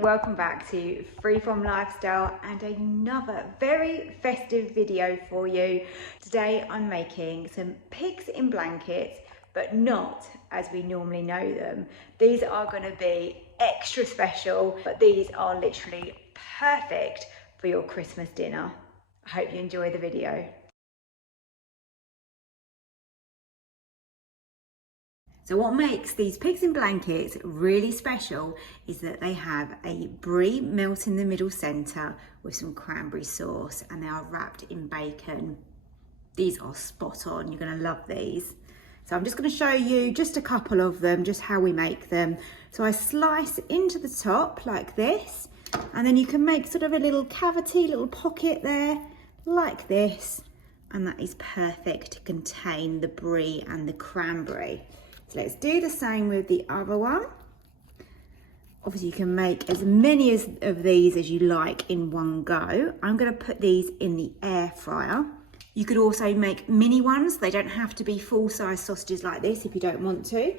welcome back to Freeform Lifestyle and another very festive video for you. Today I'm making some pigs in blankets, but not as we normally know them. These are going to be extra special, but these are literally perfect for your Christmas dinner. I hope you enjoy the video. So what makes these pigs in blankets really special is that they have a brie melt in the middle centre with some cranberry sauce, and they are wrapped in bacon. These are spot on, you're going to love these. So I'm just going to show you just a couple of them, just how we make them. So I slice into the top like this, and then you can make sort of a little cavity, little pocket there, like this, and that is perfect to contain the brie and the cranberry. So let's do the same with the other one. Obviously you can make as many of these as you like in one go. I'm going to put these in the air fryer. You could also make mini ones. They don't have to be full-size sausages like this if you don't want to.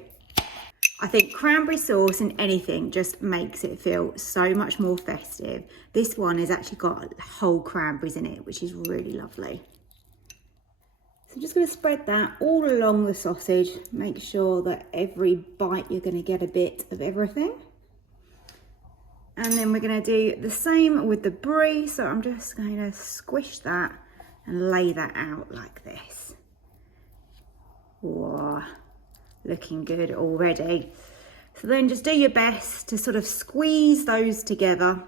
I think cranberry sauce in anything just makes it feel so much more festive. This one has actually got whole cranberries in it, which is really lovely. So I'm just going to spread that all along the sausage. Make sure that every bite you're going to get a bit of everything. And then we're going to do the same with the brie. So I'm just going to squish that and lay that out like this. Whoa, looking good already. So then just do your best to sort of squeeze those together.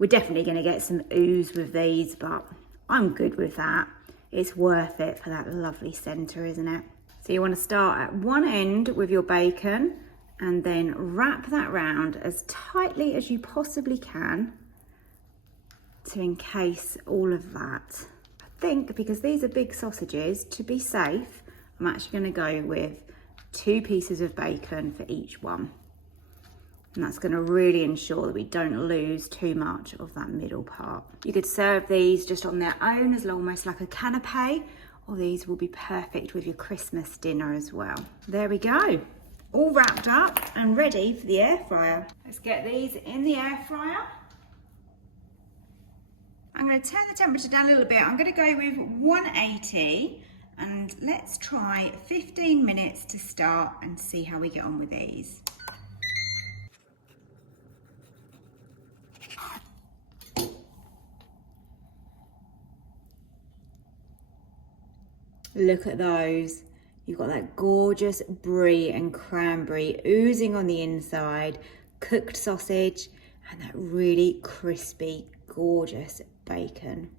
We're definitely going to get some ooze with these, but I'm good with that. It's worth it for that lovely centre, isn't it? So you want to start at one end with your bacon and then wrap that round as tightly as you possibly can to encase all of that. I think because these are big sausages, to be safe, I'm actually going to go with 2 pieces of bacon for each one. And that's going to really ensure that we don't lose too much of that middle part. You could serve these just on their own as almost like a canapé, or these will be perfect with your Christmas dinner as well. There we go, all wrapped up and ready for the air fryer. Let's get these in the air fryer. I'm going to turn the temperature down a little bit. I'm going to go with 180 and let's try 15 minutes to start and see how we get on with these. Look at those. You've got that gorgeous brie and cranberry oozing on the inside, cooked sausage, and that really crispy, gorgeous bacon.